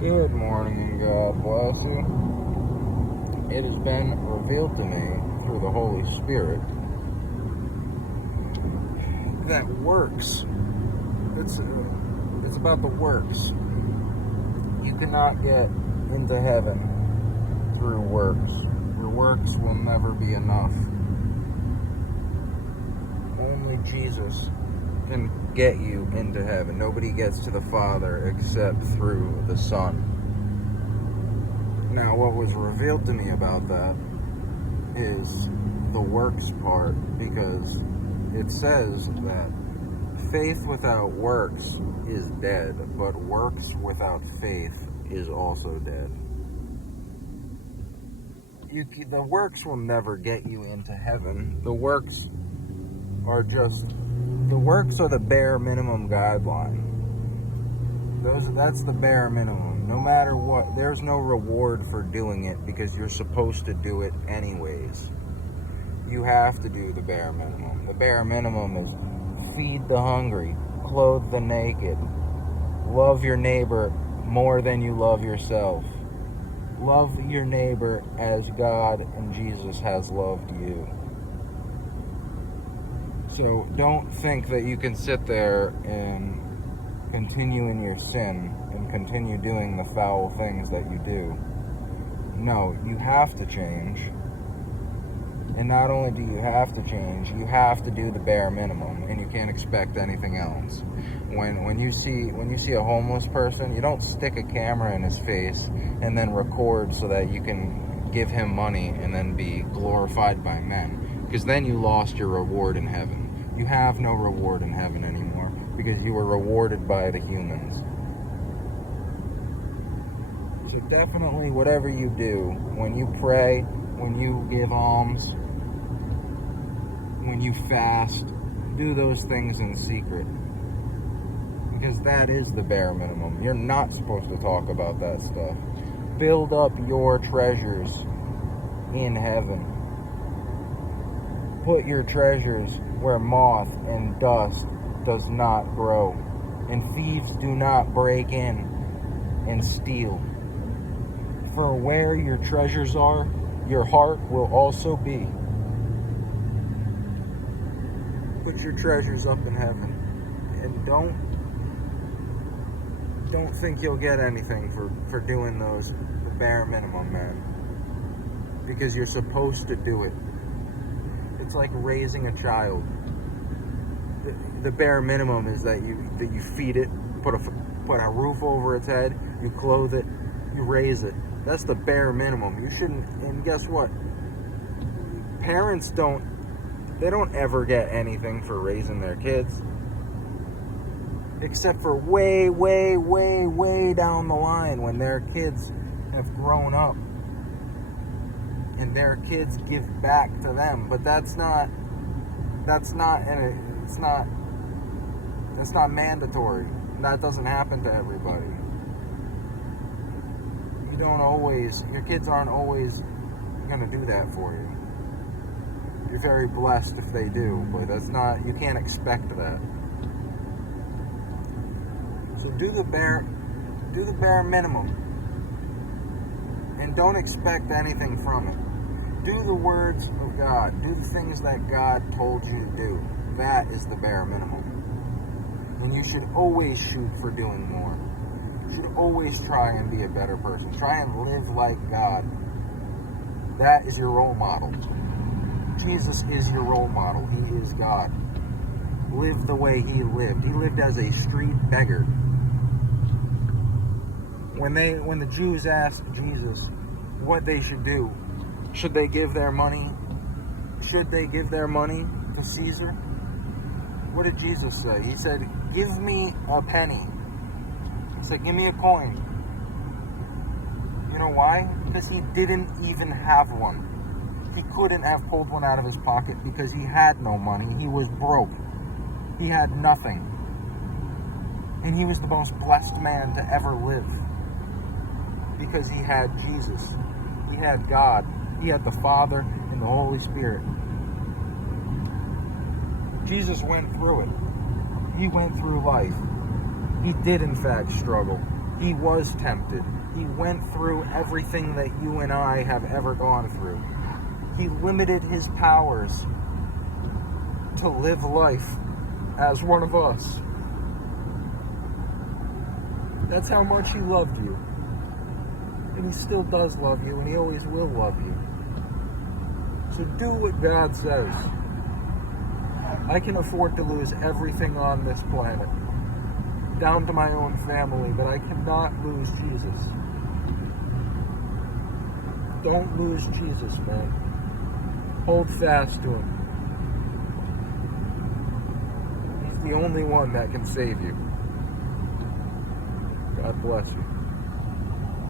Good morning and God bless you. It has been revealed to me through the Holy Spirit that works, it's about the works. You cannot get into heaven through works. Your works will never be enough. Only Jesus can get you into heaven. Nobody gets to the Father except through the Son. Now, what was revealed to me about that is the works part, because it says that faith without works is dead, but works without faith is also dead. The works will never get you into heaven. The works are the bare minimum guideline. That's the bare minimum. No matter what, there's no reward for doing it because you're supposed to do it anyways. You have to do the bare minimum. The bare minimum is feed the hungry, clothe the naked, love your neighbor more than you love yourself. Love your neighbor as God and Jesus has loved you. So don't think that you can sit there and continue in your sin and continue doing the foul things that you do. No, you have to change. And not only do you have to change, you have to do the bare minimum, and you can't expect anything else. When you see a homeless person, you don't stick a camera in his face and then record so that you can give him money and then be glorified by men, because then you lost your reward in heaven. You have no reward in heaven anymore because you were rewarded by the humans. So definitely, whatever you do, when you pray, when you give alms, when you fast, do those things in secret, because that is the bare minimum. You're not supposed to talk about that stuff. Build up your treasures in heaven. Put your treasures where moth and dust does not grow, and thieves do not break in and steal. For where your treasures are, your heart will also be. Put your treasures up in heaven, and don't think you'll get anything for doing the bare minimum, man, because you're supposed to do it. It's like raising a child. The bare minimum is that you feed it, put a roof over its head, you clothe it, you raise it. That's the bare minimum. You shouldn't. And guess what? Parents don't ever get anything for raising their kids, except for way, way, way, way down the line when their kids have grown up and their kids give back to them. But that's not mandatory. That doesn't happen to everybody. Your kids aren't always going to do that for you. You're very blessed if they do, but you can't expect that. So do the bare minimum, and don't expect anything from it. Do the words of God. Do the things that God told you to do. That is the bare minimum. And you should always shoot for doing more. You should always try and be a better person. Try and live like God. That is your role model. Jesus is your role model. He is God. Live the way he lived. He lived as a street beggar. When the Jews asked Jesus what they should do, should they give their money to Caesar? What did Jesus say? He said, "Give me a penny." He said, "Give me a coin." You know why? Because he didn't even have one. He couldn't have pulled one out of his pocket because he had no money. He was broke. He had nothing. And he was the most blessed man to ever live because he had Jesus. He had God. He had the Father and the Holy Spirit. Jesus went through it. He went through life. He did, in fact, struggle. He was tempted. He went through everything that you and I have ever gone through. He limited his powers to live life as one of us. That's how much he loved you. And he still does love you, and he always will love you. So do what God says. I can afford to lose everything on this planet, down to my own family, but I cannot lose Jesus. Don't lose Jesus, man. Hold fast to him. He's the only one that can save you. God bless you.